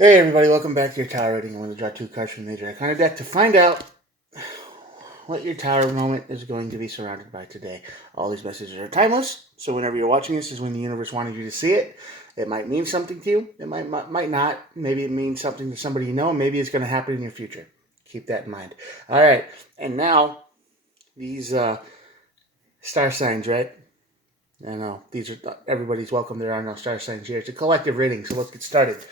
Hey everybody, welcome back to your tower reading. I'm going to draw two cards from the Major Arcana deck to find out what your tower moment is going to be surrounded by today. All these messages are timeless, so whenever you're watching this is when the universe wanted you to see it. It might mean something to you, it might not. Maybe it means something to somebody you know, maybe it's going to happen in your future. Keep that in mind. All right, and now these star signs, right? I know these are everybody's welcome. There are no star signs here. It's a collective reading, so let's get started.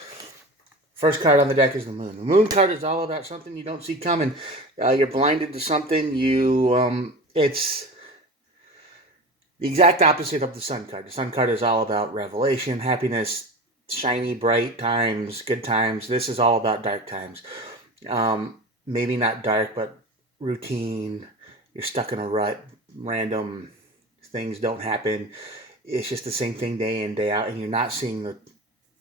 First card on the deck is the moon. The moon card is all about something you don't see coming. You're blinded to something. It's the exact opposite of the sun card. The sun card is all about revelation, happiness, shiny, bright times, good times. This is all about dark times. Maybe not dark, but routine. You're stuck in a rut. Random things don't happen. It's just the same thing day in, day out, and you're not seeing the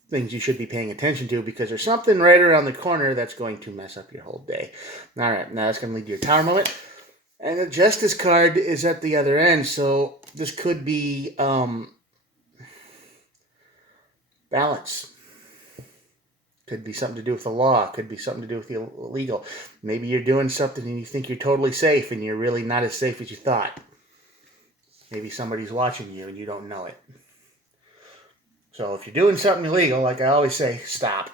things you should be paying attention to because there's something right around the corner that's going to mess up your whole day. All right, now that's going to lead to your tower moment. And the justice card is at the other end, so this could be balance. Could be something to do with the law. Could be something to do with the illegal. Maybe you're doing something and you think you're totally safe and you're really not as safe as you thought. Maybe somebody's watching you and you don't know it. So if you're doing something illegal, like I always say, stop.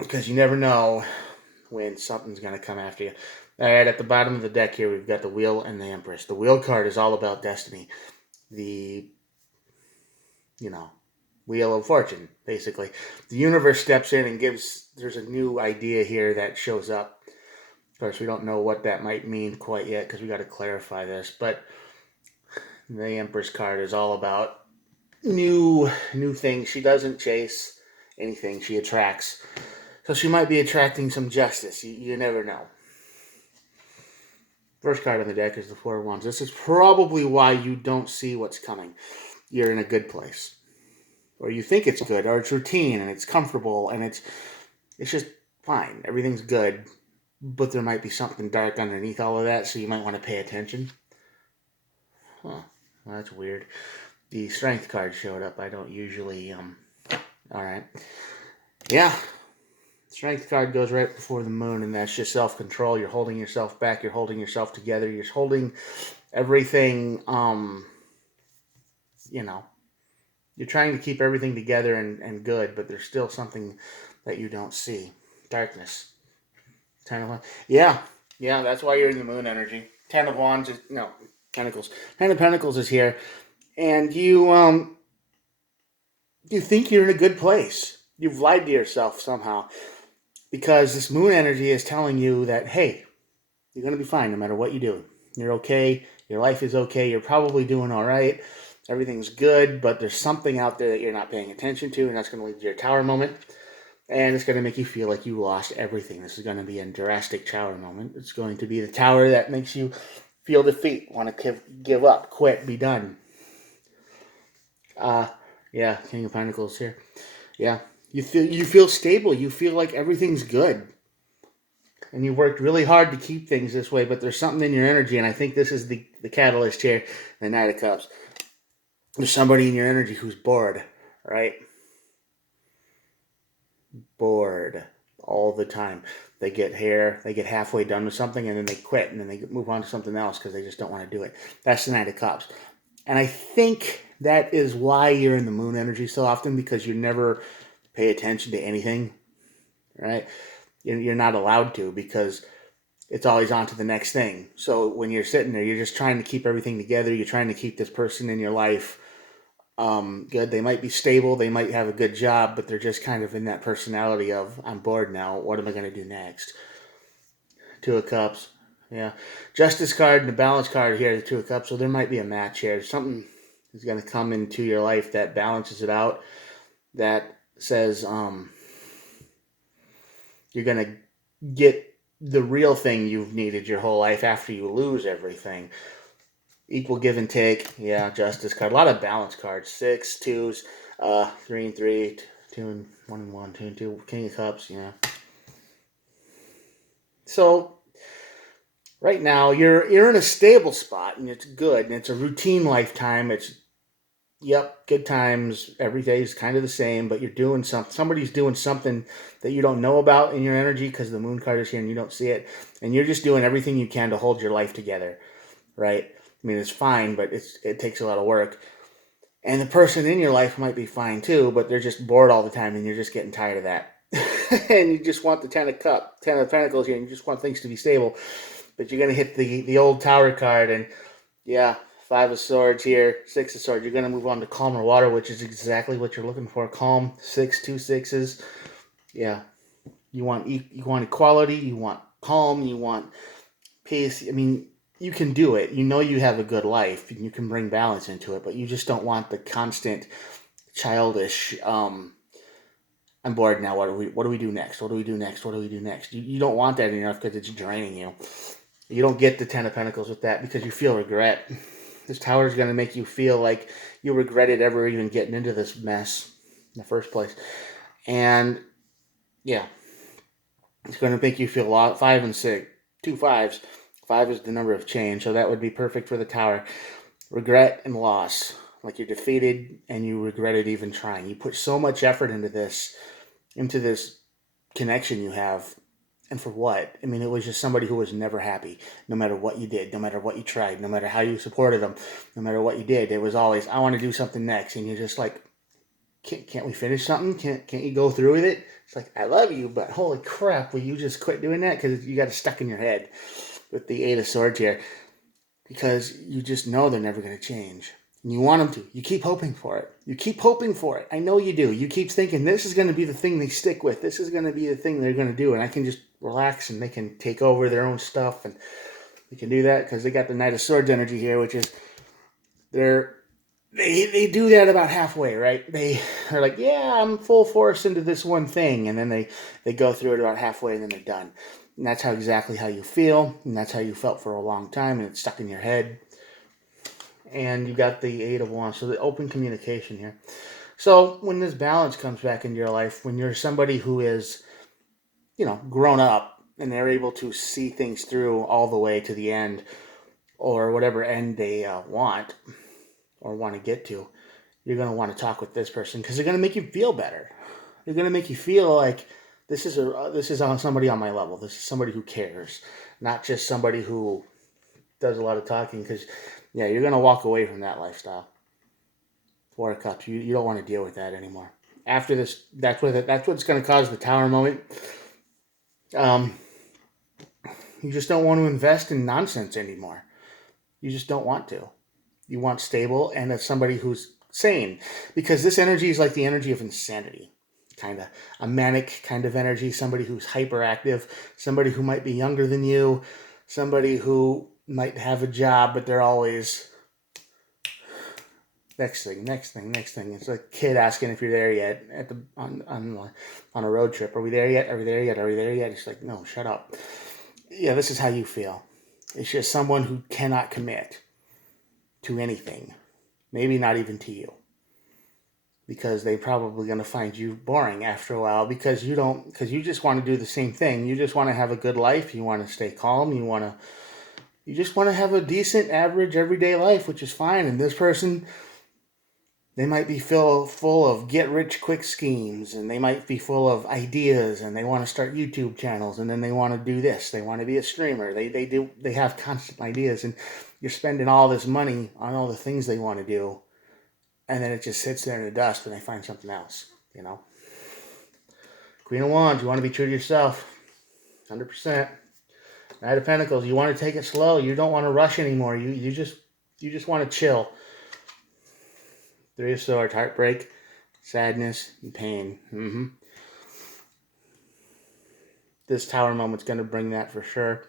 Because you never know when something's going to come after you. All right, at the bottom of the deck here, we've got the Wheel and the Empress. The Wheel card is all about destiny. The, Wheel of Fortune, basically. The universe steps in and there's a new idea here that shows up. Of course, we don't know what that might mean quite yet because we got to clarify this. But the Empress card is all about new things. She doesn't chase anything. She attracts. So she might be attracting some justice. You never know. First card on the deck is the Four of Wands. This is probably why you don't see what's coming. You're in a good place. Or you think it's good, or it's routine, and it's comfortable, and it's just fine. Everything's good. But there might be something dark underneath all of that, so you might want to pay attention. Huh. Well, that's weird. The Strength card showed up. I don't usually, Alright. Yeah. Strength card goes right before the moon, and that's just self-control. You're holding yourself back. You're holding yourself together. You're holding everything, you're trying to keep everything together and good, but there's still something that you don't see. Darkness. Yeah, that's why you're in the moon energy. Ten of Wands is, no, Pentacles. Ten of Pentacles is here, and you think you're in a good place. You've lied to yourself somehow. Because this moon energy is telling you that, hey, you're going to be fine no matter what you do. You're okay. Your life is okay. You're probably doing all right. Everything's good, but there's something out there that you're not paying attention to, and that's going to lead to your tower moment. And it's going to make you feel like you lost everything. This is going to be a drastic tower moment. It's going to be the tower that makes you feel defeat, want to give up, quit, be done. Yeah, King of Pentacles here. Yeah. You feel stable. You feel like everything's good. And you worked really hard to keep things this way, but there's something in your energy, and I think this is the catalyst here, the Knight of Cups. There's somebody in your energy who's bored, right? Bored all the time. They get halfway done with something, and then they quit, and then they move on to something else because they just don't want to do it. That's the Knight of Cups. And I think that is why you're in the moon energy so often, because you never pay attention to anything, right? You're not allowed to because it's always on to the next thing. So when you're sitting there, you're just trying to keep everything together. You're trying to keep this person in your life good. They might be stable. They might have a good job, but they're just kind of in that personality of, I'm bored now. What am I going to do next? Two of Cups. Yeah. Justice card and the Balance card here, the Two of Cups. So there might be a match here. Something is going to come into your life that balances it out. That says you're going to get the real thing you've needed your whole life after you lose everything. Equal give and take. Yeah, Justice card. A lot of balance cards. 6, 2s, 3 and 3, 2 and 1 and 1, 2 and 2. King of Cups, yeah. So right now you're in a stable spot and it's good and it's a routine lifetime. It's Yep, good times. Every day is kind of the same, but you're doing something. Somebody's doing something that you don't know about in your energy because the moon card is here and you don't see it. And you're just doing everything you can to hold your life together, right? I mean, it's fine, but it takes a lot of work. And the person in your life might be fine too, but they're just bored all the time and you're just getting tired of that. And you just want the Ten of Pentacles here, and you just want things to be stable. But you're going to hit the old Tower card, and yeah, Five of Swords here, Six of Swords. You're going to move on to calmer water, which is exactly what you're looking for. Calm, two sixes. Yeah, you want equality, you want calm, you want peace. I mean, you can do it. You know you have a good life, and you can bring balance into it, but you just don't want the constant childish. I'm bored now. What do we do next? What do we do next? What do we do next? You don't want that in your life because it's draining you. You don't get the Ten of Pentacles with that because you feel regret. This Tower is going to make you feel like you regretted ever even getting into this mess in the first place. And yeah, it's going to make you feel a lot. 5 and 6, 2 5s. 5 is the number of change, so that would be perfect for the Tower. Regret and loss, like you're defeated and you regretted even trying. You put so much effort into this connection you have. And for what? I mean, it was just somebody who was never happy, no matter what you did, no matter what you tried, no matter how you supported them, no matter what you did. It was always, I want to do something next. And you're just like, can't we finish something? Can't you go through with it? It's like, I love you, but holy crap, will you just quit doing that? Because you got it stuck in your head with the Eight of Swords here. Because you just know they're never going to change. And you want them to. You keep hoping for it. You keep hoping for it. I know you do. You keep thinking, this is going to be the thing they stick with. This is going to be the thing they're going to do. And I can just relax and they can take over their own stuff. And they can do that because they got the Knight of Swords energy here, which is they do that about halfway, right? They are like, yeah, I'm full force into this one thing. And then they go through it about halfway and then they're done. And that's exactly how you feel. And that's how you felt for a long time. And it's stuck in your head. And you got the Eight of Wands, so the open communication here. So when this balance comes back into your life, when you're somebody who is, grown up and they're able to see things through all the way to the end or whatever end they want or want to get to, you're going to want to talk with this person because they're going to make you feel better. They're going to make you feel like this is on somebody on my level. This is somebody who cares, not just somebody who does a lot of talking because, yeah, you're going to walk away from that lifestyle. Four of Cups. You don't want to deal with that anymore. After this, that's what's going to cause the Tower moment. You just don't want to invest in nonsense anymore. You just don't want to. You want stable and as somebody who's sane because this energy is like the energy of insanity. Kind of a manic kind of energy, somebody who's hyperactive, somebody who might be younger than you, somebody who might have a job, but they're always next thing. It's like a kid asking if you're there yet on a road trip. Are we there yet? Are we there yet? Are we there yet? It's like, no, shut up. Yeah, this is how you feel. It's just someone who cannot commit to anything, maybe not even to you. Because they're probably going to find you boring after a while because you just want to do the same thing. You just want to have a good life. You want to stay calm. You just want to have a decent, average, everyday life, which is fine. And this person, they might be full of get-rich-quick schemes, and they might be full of ideas, and they want to start YouTube channels, and then they want to do this. They want to be a streamer. They have constant ideas, and you're spending all this money on all the things they want to do. And then it just sits there in the dust and they find something else, Queen of Wands, you want to be true to yourself. 100%. Knight of Pentacles, you want to take it slow. You don't want to rush anymore. You just want to chill. Three of Swords, heartbreak, sadness, and pain. This Tower moment's going to bring that for sure.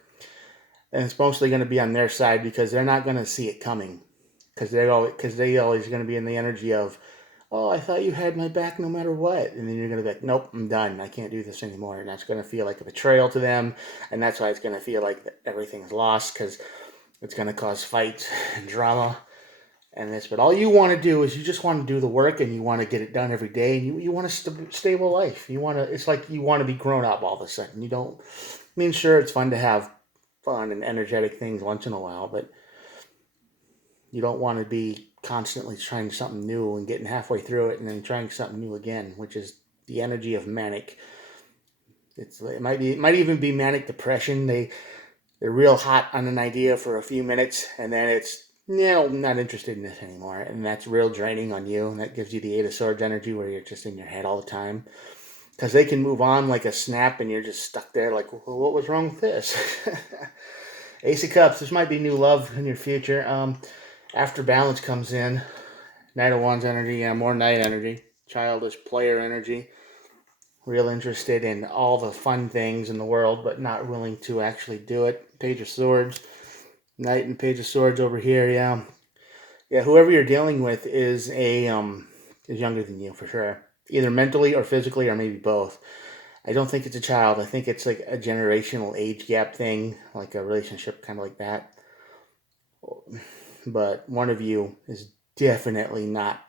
And it's mostly going to be on their side because they're not going to see it coming. Because they always going to be in the energy of, oh, I thought you had my back no matter what. And then you're going to be like, nope, I'm done. I can't do this anymore. And that's going to feel like a betrayal to them. And that's why it's going to feel like everything's lost because it's going to cause fights and drama and this. But all you want to do is you just want to do the work and you want to get it done every day. And you want a stable life. It's like you want to be grown up all of a sudden. You don't, sure, it's fun to have fun and energetic things once in a while, but you don't want to be constantly trying something new and getting halfway through it and then trying something new again, which is the energy of manic. It might even be manic depression. They're real hot on an idea for a few minutes, and then it's, I'm not interested in this anymore, and that's real draining on you, and that gives you the Eight of Swords energy where you're just in your head all the time. Because they can move on like a snap, and you're just stuck there like, well, what was wrong with this? Ace of Cups, this might be new love in your future. After balance comes in, Knight of Wands energy, more Knight energy, childish player energy, real interested in all the fun things in the world, but not willing to actually do it. Page of Swords, Knight and Page of Swords over here, yeah. Whoever you're dealing with is is younger than you for sure, either mentally or physically, or maybe both. I don't think it's a child. I think it's like a generational age gap thing, like a relationship kind of like that. But one of you is definitely not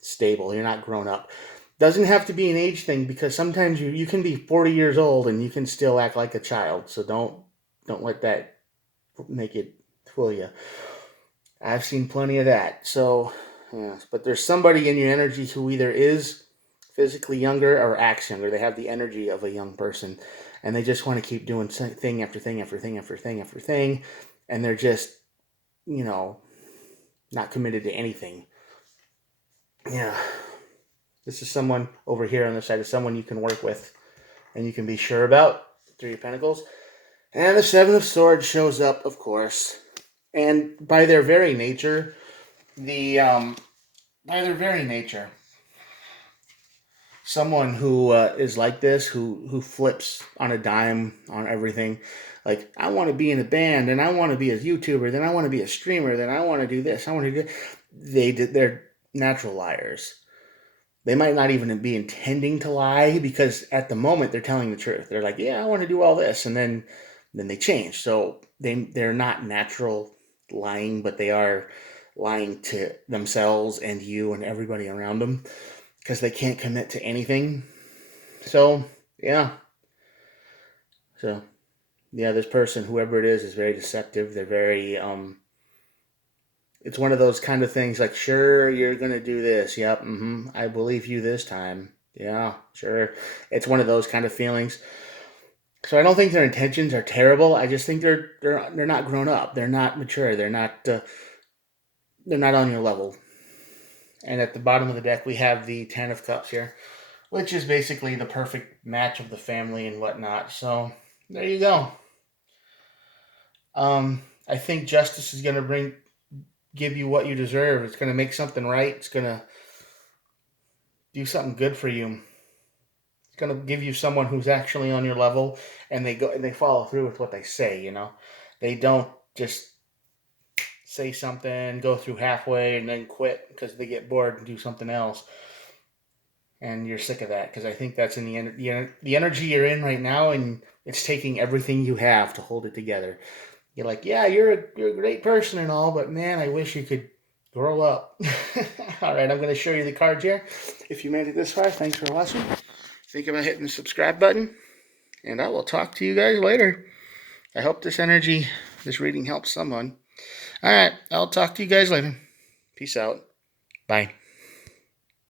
stable. You're not grown up. Doesn't have to be an age thing, because sometimes you can be 40 years old and you can still act like a child. So don't let that make it fool you. I've seen plenty of that. So, yes, but there's somebody in your energy who either is physically younger or acts younger. They have the energy of a young person, and they just want to keep doing thing after thing after thing after thing after thing, and they're just, not committed to anything. Yeah. This is someone over here on the side of someone you can work with and you can be sure about. Three of Pentacles. And the Seven of Swords shows up, of course. And by their very nature, someone who is like this, who flips on a dime on everything, like, I want to be in a band, and I want to be a YouTuber, then I want to be a streamer, then I want to do this, I want to do. They're natural liars. They might not even be intending to lie, because at the moment they're telling the truth. They're like, yeah, I want to do all this, and then they change. So they're not natural lying, but they are lying to themselves and you and everybody around them, because they can't commit to anything. So, yeah. So, yeah, this person, whoever it is very deceptive. They're very, it's one of those kind of things like, sure, you're going to do this. Yep, I believe you this time. Yeah, sure. It's one of those kind of feelings. So I don't think their intentions are terrible. I just think they're not grown up. They're not mature. They're not on your level. And at the bottom of the deck, we have the Ten of Cups here, which is basically the perfect match of the family and whatnot. So there you go. I think justice is going to give you what you deserve. It's going to make something right. It's going to do something good for you. It's going to give you someone who's actually on your level, and they follow through with what they say. They don't just say something, go through halfway, and then quit because they get bored and do something else. And you're sick of that, because I think that's in the energy you're in right now, and it's taking everything you have to hold it together. You're like, yeah, you're a great person and all, but man, I wish you could grow up. All right, I'm going to show you the cards here. If you made it this far, thanks for watching. Think about hitting the subscribe button, and I will talk to you guys later. I hope this reading helps someone. All right, I'll talk to you guys later. Peace out. Bye.